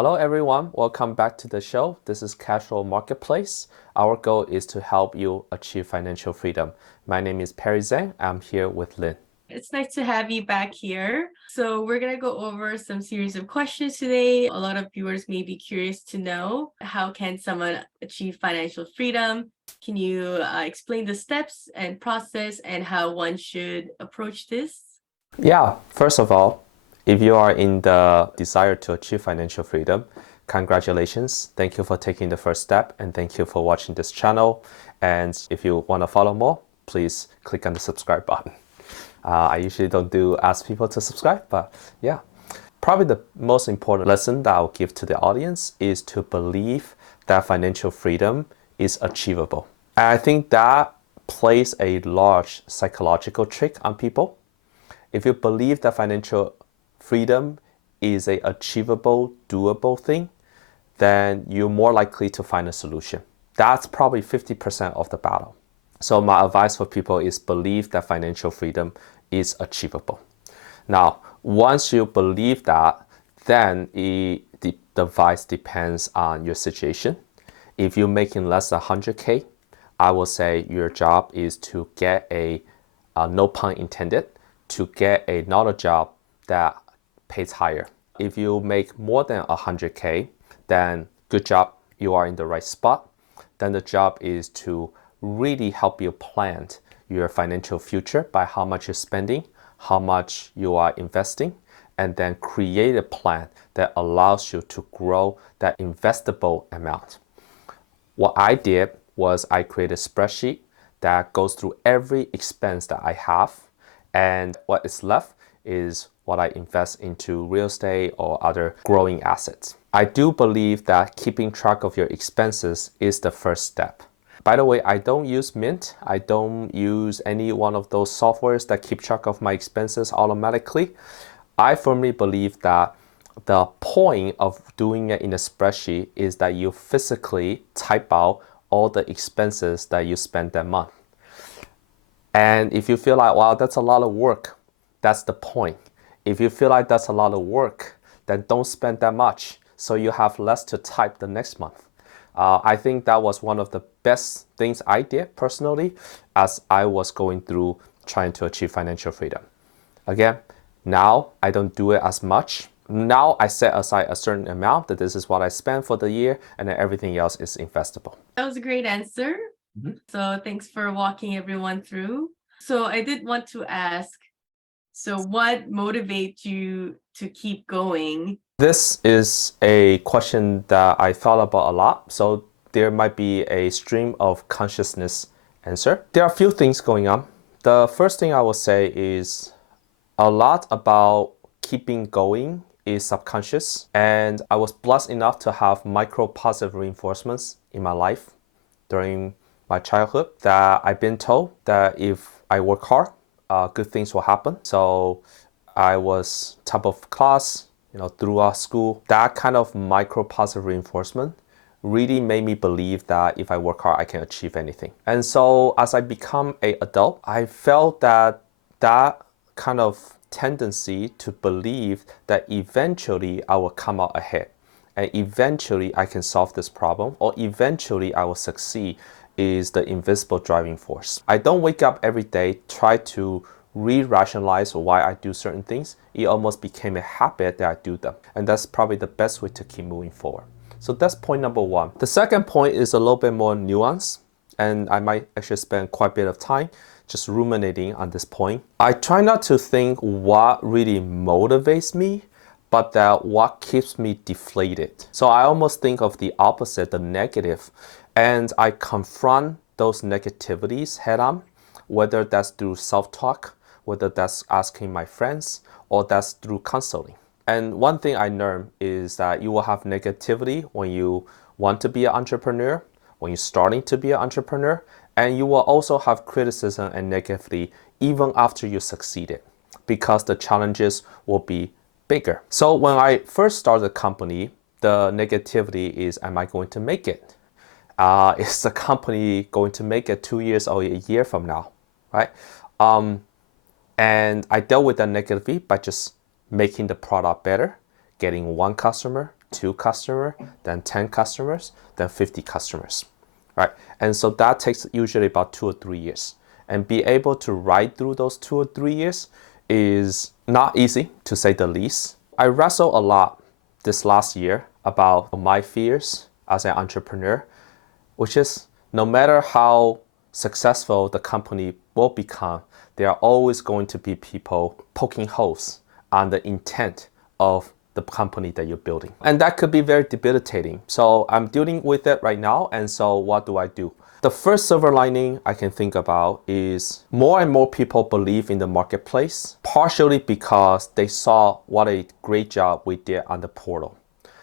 Hello everyone, welcome back to the show. This is Casual Marketplace. Our goal is to help you achieve financial freedom. My name is Perry Zhang. I'm here with Lynn. It's nice to have you back here. So we're going to go over some series of questions today. A lot of viewers may be curious to know, how can someone achieve financial freedom? Can you explain the steps and process and how one should approach this? Yeah, first of all, if you are in the desire to achieve financial freedom, congratulations. Thank you for taking the first step and thank you for watching this channel. And if you want to follow more, please click on the subscribe button. I usually don't ask people to subscribe, but yeah. Probably the most important lesson that I'll give to the audience is to believe that financial freedom is achievable. And I think that plays a large psychological trick on people. If you believe that financial freedom is a achievable, doable thing, then you're more likely to find a solution. That's probably 50% of the battle. So my advice for people is believe that financial freedom is achievable. Now, once you believe that, then the advice depends on your situation. If you're making less than 100K, I will say your job is to get no pun intended, to get another job that pays higher. If you make more than 100K, then good job, you are in the right spot. Then the job is to really help you plan your financial future by how much you're spending, how much you are investing, and then create a plan that allows you to grow that investable amount. What I did was I created a spreadsheet that goes through every expense that I have, and what is left is what I invest into real estate or other growing assets. I do believe that keeping track of your expenses is the first step. By the way, I don't use Mint. I don't use any one of those softwares that keep track of my expenses automatically. I firmly believe that the point of doing it in a spreadsheet is that you physically type out all the expenses that you spend that month. And if you feel like, wow, that's a lot of work, that's the point. If you feel like that's a lot of work, then don't spend that much so you have less to type the next month. I think that was one of the best things I did personally as I was going through trying to achieve financial freedom. Again, now I don't do it as much. Now I set aside a certain amount that this is what I spend for the year and then everything else is investable. That was a great answer. So thanks for walking everyone through. So I did want to ask, so what motivates you to keep going? This is a question that I thought about a lot. So there might be a stream of consciousness answer. There are a few things going on. The first thing I will say is a lot about keeping going is subconscious. And I was blessed enough to have micro positive reinforcements in my life during my childhood that I've been told that if I work hard, good things will happen. So I was top of class, throughout school. That kind of micro positive reinforcement really made me believe that if I work hard, I can achieve anything. And so as I become an adult, I felt that kind of tendency to believe that eventually I will come out ahead and eventually I can solve this problem or eventually I will succeed is the invisible driving force. I don't wake up every day, try to re-rationalize why I do certain things. It almost became a habit that I do them. And that's probably the best way to keep moving forward. So that's point number one. The second point is a little bit more nuanced, and I might actually spend quite a bit of time just ruminating on this point. I try not to think what really motivates me, but that what keeps me deflated. So I almost think of the opposite, the negative, and I confront those negativities head on, whether that's through self-talk, whether that's asking my friends, or that's through counseling. And one thing I learned is that you will have negativity when you want to be an entrepreneur, when you're starting to be an entrepreneur, and you will also have criticism and negativity even after you succeeded, because the challenges will be bigger. So when I first started the company, the negativity is, am I going to make it? Is the company going to make it 2 years or a year from now, right? And I dealt with that negativity by just making the product better, getting one customer, 2 customers, then 10 customers, then 50 customers, right? And so that takes usually about 2 or 3 years. And be able to ride through those 2 or 3 years is not easy, to say the least. I wrestled a lot this last year about my fears as an entrepreneur, which is no matter how successful the company will become, there are always going to be people poking holes on the intent of the company that you're building. And that could be very debilitating. So I'm dealing with it right now. And so what do I do? The first silver lining I can think about is more and more people believe in the marketplace, partially because they saw what a great job we did on the portal.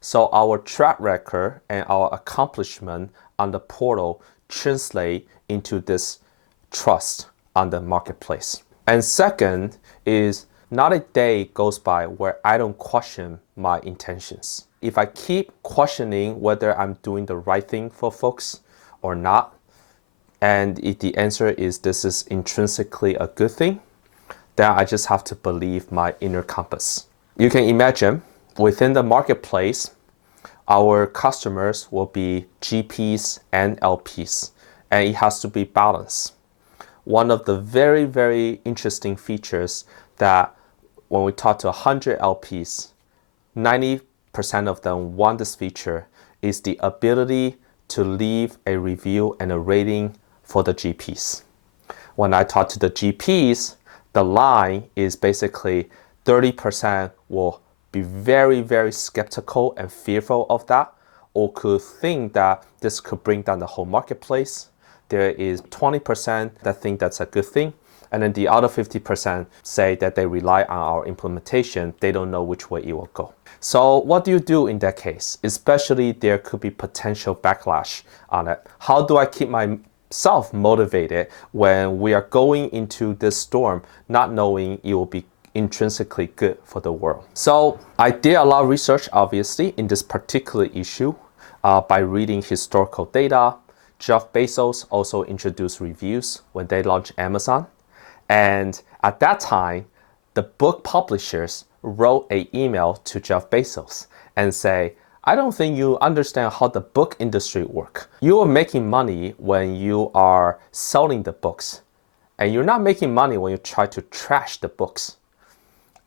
So our track record and our accomplishment on the portal translate into this trust on the marketplace. And second is not a day goes by where I don't question my intentions. If I keep questioning whether I'm doing the right thing for folks or not, and if the answer is this is intrinsically a good thing, then I just have to believe my inner compass. You can imagine within the marketplace, our customers will be GPs and LPs, and it has to be balanced. One of the very, very interesting features that when we talk to 100 LPs, 90% of them want this feature is the ability to leave a review and a rating for the GPs. When I talk to the GPs, the line is basically 30% will be very, very skeptical and fearful of that, or could think that this could bring down the whole marketplace. There is 20% that think that's a good thing. And then the other 50% say that they rely on our implementation. They don't know which way it will go. So what do you do in that case? Especially there could be potential backlash on it. How do I keep myself motivated when we are going into this storm, not knowing it will be intrinsically good for the world? So I did a lot of research, obviously, in this particular issue by reading historical data. Jeff Bezos also introduced reviews when they launched Amazon. And at that time, the book publishers wrote an email to Jeff Bezos and say, I don't think you understand how the book industry works. You are making money when you are selling the books, and you're not making money when you try to trash the books.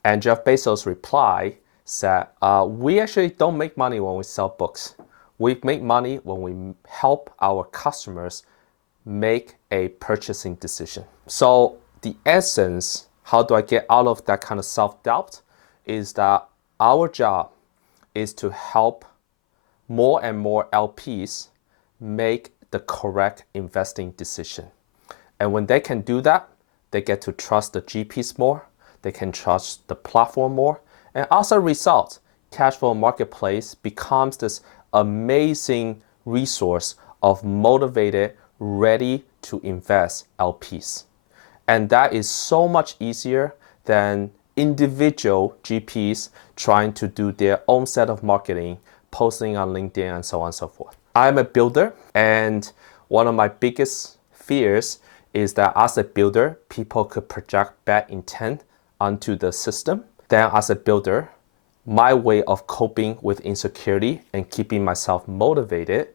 And Jeff Bezos' reply said, we actually don't make money when we sell books. We make money when we help our customers make a purchasing decision. So the essence, how do I get out of that kind of self-doubt, is that our job is to help more and more LPs make the correct investing decision. And when they can do that, they get to trust the GPs more, they can trust the platform more, and as a result, Cashflow Marketplace becomes this amazing resource of motivated, ready to invest LPs. And that is so much easier than individual GPs trying to do their own set of marketing, posting on LinkedIn and so on and so forth. I'm a builder, and one of my biggest fears is that as a builder, people could project bad intent onto the system. Then as a builder, my way of coping with insecurity and keeping myself motivated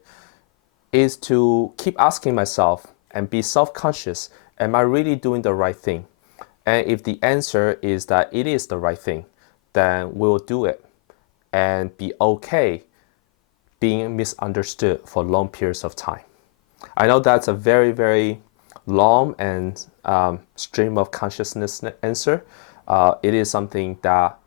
is to keep asking myself and be self-conscious, am I really doing the right thing? And if the answer is that it is the right thing, then we'll do it and be okay being misunderstood for long periods of time. I know that's a very, very long and stream of consciousness answer. It is something that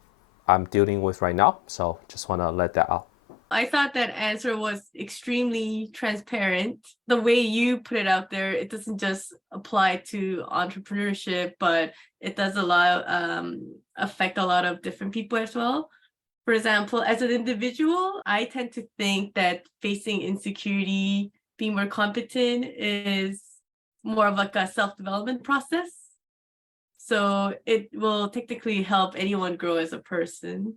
I'm dealing with right now, so just want to let that out. I thought that answer was extremely transparent. The way you put it out there, it doesn't just apply to entrepreneurship, but it does affect a lot of different people as well. For example, as an individual, I tend to think that facing insecurity, being more competent is more of like a self-development process. So it will technically help anyone grow as a person.